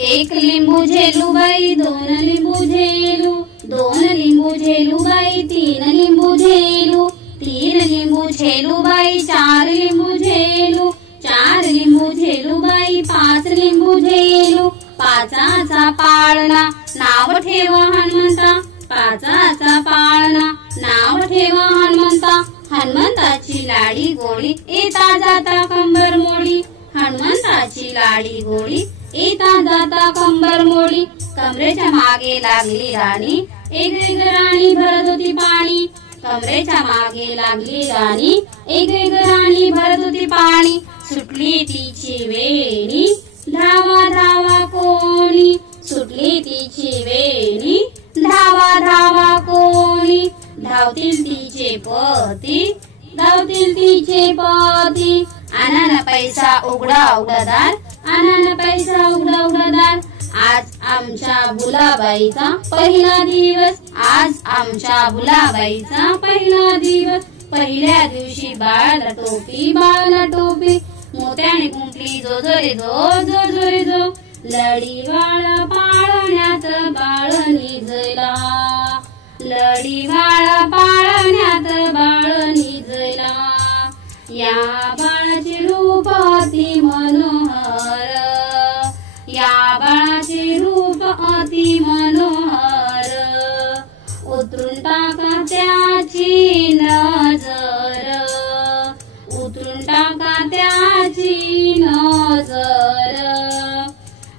एक लिंबू झेलू बाई, दोन लिंबू झेलू, दोन लिंबू झेलू बाई, तीन लिंबू झेलू, तीन लिंबू झेलू बाई, चार लिंबू झेलू, चार लिंबू झेलू बाई, पाच लिंबू झेलू, पाचाचा पाळणा नाव ठेव हनुमंता, पाचाचा पाळणा नाव ठेव हनुमंता, हनुमंताची लाडी गोडी येता जाता कंबर मोडी, हनुमंताची लाडी गोडी येता जाता कंबर मोडी, कमरेच्या मागे लागली राणी, एक एक राणी भरत होती पाणी, कमरेच्या मागे लागली राणी, एक एक राणी भरत होती पाणी, सुटली तिची वेणी, धावा धावा कोणी, सुटली तिची वेणी, धावा धावा कोणी, धावतील तिचे पती, धावतील तिचे पती, आनन पैसा उघडा उघडादार, आनन पैसा उघडा उघडादार, आज आमच्या बुलाबाईचा पहिला दिवस, आज आमच्या बुलाबाईचा पहिला दिवस, पहिल्या दिवशी बाळाला टोपी, बाळाला टोपी, मोत्याने कुंपली जो जो रे जो, जो जो रे जो, लडी बाळ पाळण्यात बाळ निजला, लडी बाळ पाळण्यात बाळ निजला, या बाळाचे रूप अति मनोहर, या बाळाचे रूप अति मनोहर, उतरून टाका त्याची नजर, उतरून टाका त्याची नजर,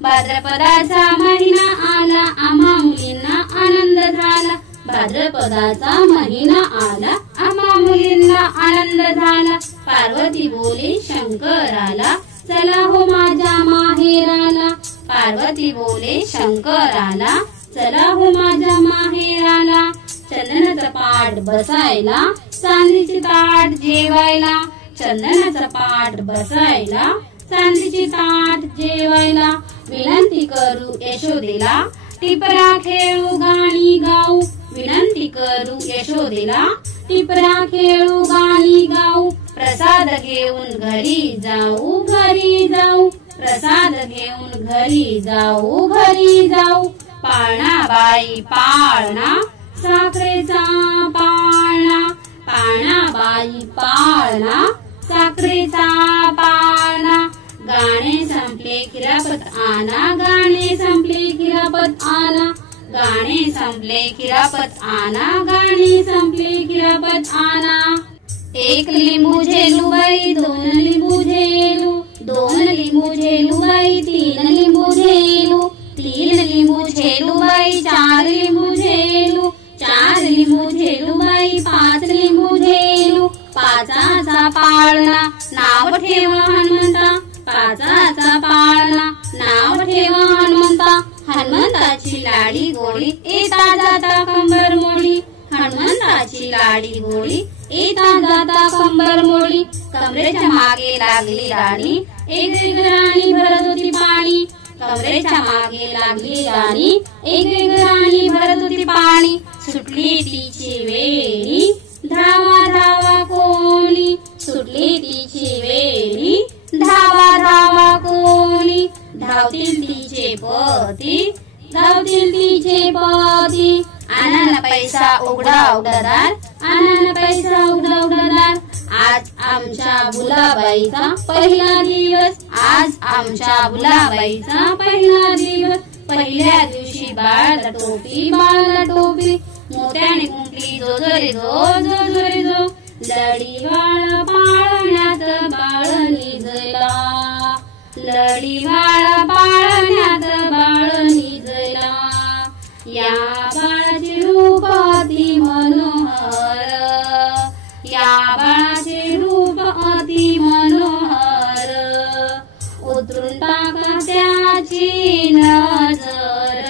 भाद्रपदाचा महिना आला आम्हा मुलींना आनंद झाला, भाद्रपदाचा महिना आला आम्हा मुलींना आनंद झाला, पार्वती बोले शंकराला चला हो माझ्या माहेराला, पार्वती बोले शंकराला चला हो माझ्या माहेराला, चंदनाचा पाट बसायला, चांदीची ताट जेवायला, चंदनाचा पाट बसायला, चांदीची ताट जेवायला, विनंती करू यशोदेला टिपरा खेळू गाणी गाऊ, विनंती करू यशोदेला टिपरा खेळू गाणी गाऊ, प्रसाद घेऊन घरी जाऊ, घरी जाऊ, प्रसाद घेऊन घरी जाऊ, घरी जाऊ, पाळणा बाई पाळणा साखरेचा पाळणा, पाळणा बाई पाळणा साखरेचा पाळणा, गाणे संपले खिरापत आना, गाणे संपले खिरापत आना, गाणे संपले खिरापत आना, गाणे संपले खिरापत आना, एक लिंबू झेलू बाई, दोन लिंबू झेलू, दोन लिंबू झेलू बाई, तीन लिंबू झेलू, तीन लिंबू झेलू बाई, चार लिंबू झेलू, चार लिंबू झेलू बाई, पाच लिंबू झेलू, पाचाचा पाळणा नाव ठेव हनुमंता, पाचाचा पाळणा नाव ठेव हनुमंता, हनुमंताची लाडी गोडी येता जाता कंबर मोडी, हनुमंताची लाडी गोडी येता जाता कंबर मोडी, कमरेच्या मागे लागली राणी, एक एक राणी भरत होती पाणी, कमरेच्या मागे लागली राणी, एक एक राणी भरत होती पाणी, सुटली तिची वेणी, धावा धावा कोणी, सुटली तिची वेणी, धावा धावा कोणी, धावतील तिचे पती, धावतील तिचे पती, आनन पैसा उघडा उघडादार, आनन पैसा उघडा उघडादार, आज आमच्या बुलाबाईचा पहिला दिवस, आज आमच्या बुलाबाईचा पहिला दिवस, पहिल्या दिवशी बाळाला टोपी, बाळाला टोपी, मोत्याने कुंपली जो जो रे जो, जो जो रे जो, लडी बाळ पाळण्यात बाळ निजला, लडी बाळ पाळण्यात बाळ निजला, या बाळाचे रूप अति मनोहर, या बाळाचे रूप अति मनोहर, उतरून टाका त्याची नजर,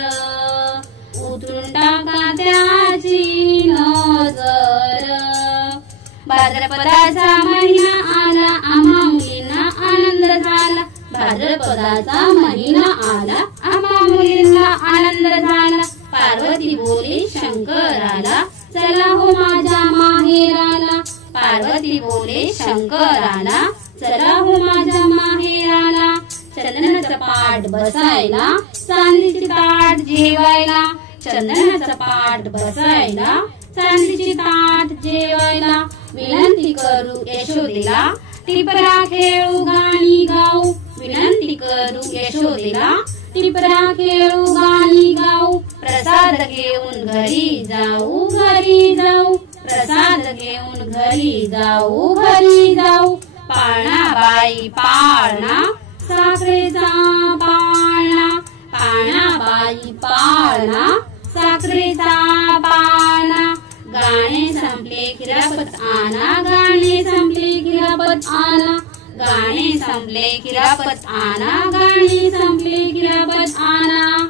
उतरून टाका त्याची नजर, भाद्रपदाचा महिना आला आम्हा मुलींना आनंद झाला, भाद्रपदाचा महिना आला आम्हा मुलींना आनंद झाला, पार्वती बोली शंकराला चला हो माझ्या माहेराला, पार्वती बोले शंकराला चला हो माझ्या माहेराला, चंदनाचा पाट पाट बसायला, चांदीची ताट जेवायला, चंदनाचा पाट बसायला, चांदीची ताट जेवायला, विनंती करू यशोदेला, टिपरा खेळू गाणी गाऊ, विनंती करू यशोदेला, टिपरा खेळू गाणी गाऊ, प्रसाद घेऊन घरी जाऊ, घरी जाऊ, प्रसाद घेऊन घरी जाऊ, घरी जाऊ, पाळणा बाई पाळणा, साखरेचा पाळणा, पाळणा बाई पाळणा, साखरेचा पाळणा, गाणे संपले खिरापत आणा, गाणे संपले खिरापत आणा, गाणे संपले खिरापत आणा, गाणे संपले खिरापत आणा,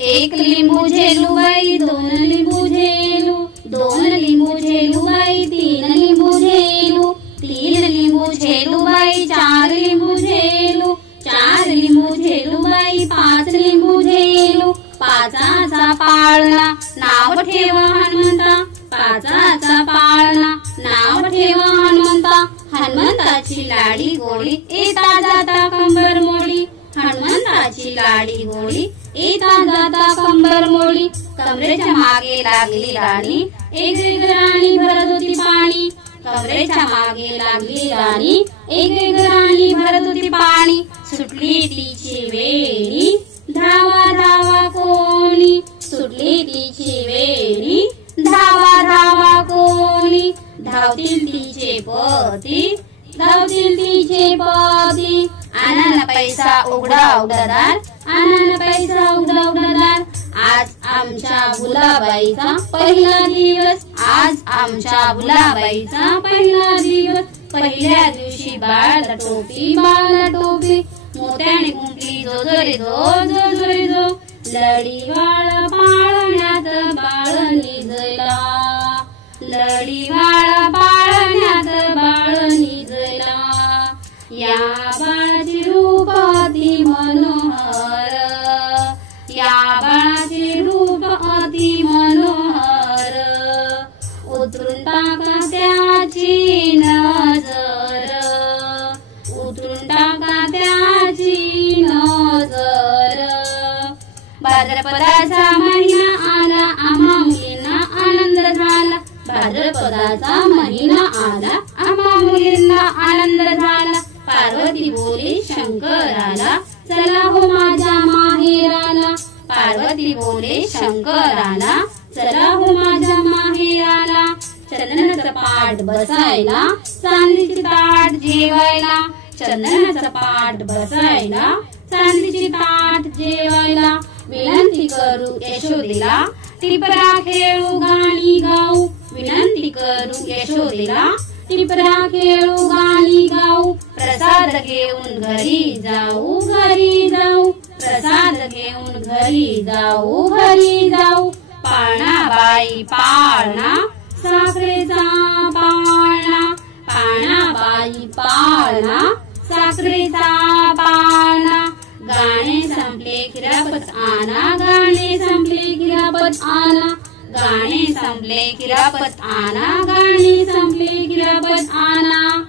एक लिंबू झेलू बाई, दोन लिंबू झेलू, दोन लिंबू झेलू बाई, तीन लिंबू झेलू, तीन लिंबू झेलू बाई, चार लिंबू झेलू, चार लिंबू झेलू बाई, पाच लिंबू झेलू, पाचाचा पाळणा, नाव ठेवा हनुमंता, पाचाचा पाळणा, नाव ठेवा हनुमंता, हनुमंताची लाडी गोडी, येता जाता कंबर मोडी, हनुमंताची लाडी गोडी, येता जाता कंबर मोडी, कमरेच्या मागे लागली राणी, एक एक राणी भरत होती पाणी, कमरेच्या मागे लागली राणी, एक एक राणी भरत होती पाणी, सुटली तिची वेणी, धावा धावा कोणी, सुटली तिची वेणी, धावा धावा कोणी, धावतील तिचे पती, धावतील तिचे पती, आनंद पैसा उघडा उघडादार, आनंद पैसा उघडा उघडादार, आज आमच्या भुलाबाईचा पहिला दिवस, आज आमच्या भुलाबाईचा पहिला दिवस, पहिल्या दिवशी बाळाला टोपी, बाळाला टोपी, मोत्याने कुंपली जो रे जो रे जो, लढीवाळ पाळण्यात बाळ निजला, लढीवाळ पाळण्यात बाळ निजला, या बाळाची रूप अति मनोहर, या बाळाचे रूप अति मनोहर, उतरून टाका त्याची नजर, उतरून टाका त्याची नजर, भाद्रपदाचा महिना आला, आम्हा मुलींना आनंद झाला, भाद्रपदाचा महिना आला, आम्हा मुलींना आनंद झाला, पार्वती बोली शंकराला, चला हो माझ्या माहेराला, पार्वती बोले शंकराला, चला हो माझ्या माहेराला, चंदनाचा पाट बसायला, चांदीची ताट जेवायला, चंदनाचा पाट बसायला, चांदीची ताट जेवायला, विनंती करू यशोदेला, टिपरा खेळू गाणी गाऊ, विनंती करू यशोदेला, टिपरा खेळू गाणी गाऊ, प्रसाद घेऊन घरी जाऊ, घरी जाऊ, प्रसाद घेऊन घरी जाऊ, घरी जाऊ, पाळणा बाई पाळणा, साखरेचा पाळणा, पाळणा बाई पाळणा, साखरेचा पाळणा, गाणे संपले खिरापत आणा, गाणे संपले खिरापत आणा, गाणे संपले खिरापत आणा, गाणे संपले खिरापत आणा,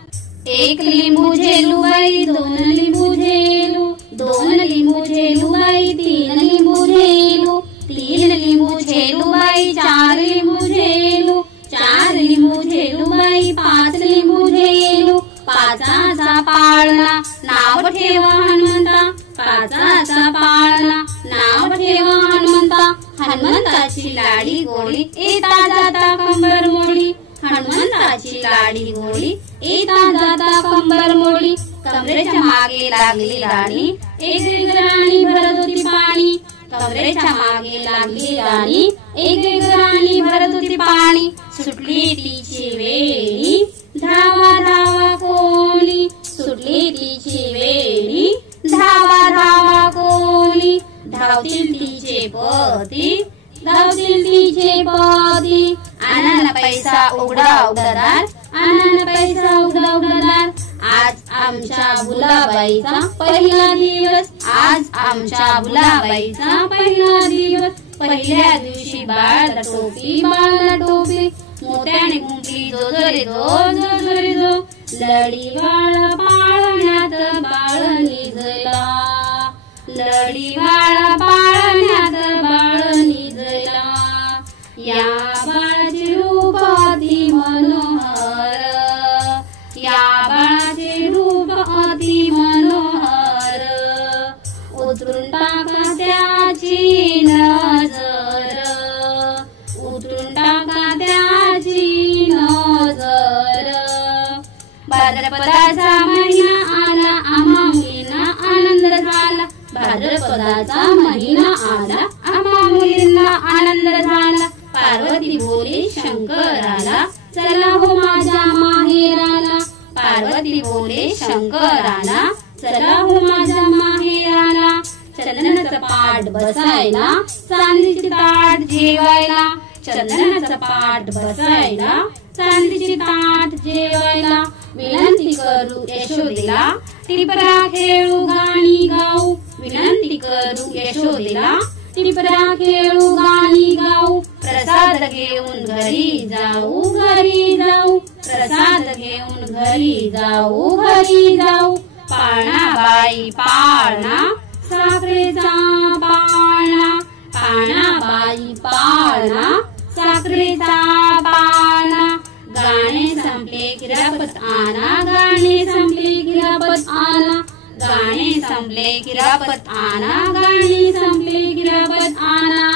एक लिंबू झेलू बाई, दोन लिंबू झेलू, दोन लिंबू झेलू बाई, तीन लिंबू झेलू, तीन लिंबू झेलू बाई, चार लिंबू झेलू, चार लिंबू झेलू बाई, पाच लिंबू झेलू, पाचाचा पाळणा, नाव ठेवा हनुमंता, पाचाचा पाळणा, नाव ठेवा हनुमंता, हनुमंताची लाडी गोडी, येता जाता कंबर मोडी, हनुमंताची लाडी गोडी, येता जाता कंबर मोडी, कमरेच्या मागे लागली राणी, एक एक राणी भरत होती पाणी, कमरेच्या मागे लागली राणी, एक एक राणी भरत होती पाणी, सुटली तिची वेणी, धावा धावा कोणी, सुटली तिची वेणी, धावा धावा कोणी, धावतील तिचे पती, धावतील तिचे पती, आनंद पैसा उघडा उघडादार, आनंद पैसा उघडा उघडादार, आज आमच्या भुलाबाईचा पहिला दिवस, आज आमच्या भुलाबाईचा पहिला दिवस, पहिल्या दिवशी बाळाला टोपी, बाळाला टोपी, मोत्याने कुंपली जो रे जो, लढीवाळ पाळण्यात बाळ निजला, लढी बाळ पाळण्यात बाळ निजला, या बाळाचे रूप अति मनोहर, या बाळाचे रूप अति मनोहर, उतरून टाका त्याची नजर, उतरून टाका त्याची नजर. भाद्रपदाचा महिना आला आम्हा मुलींना आनंद झाला, भाद्रपदाचा महिना आला आम्हा मुलींना आनंद झाला. पार्वती बोली शंकराला, चला हो माझ्या माहेराला, पार्वती बोले शंकराला, चला हो माझ्या माहेराला. चंदनाचं पाट बसायला, चांदीची ताट जेवायला, चंदनाचं पाट बसायला, चांदीची ताट जेवायला. विनंती करू यशोदेला, टिपरा खेळू गाणी गाऊ, विनंती करू यशोदेला, टिपरा खेळू गाणी गाऊ. प्रसाद घेऊन घरी जाऊ, घरी जाऊ, प्रसाद घेऊन घरी जाऊ, घरी जाऊ. पाळणा बाई पाळणा, साखरेचा पाळणा, पाळणा बाई पाळणा, साखरेचा पाळणा. गाणे संपले किरापत आणा, गाणे संपले किरापत आणा, गाणे संपले किरापत आणा, गाणे संपले किरापत आणा.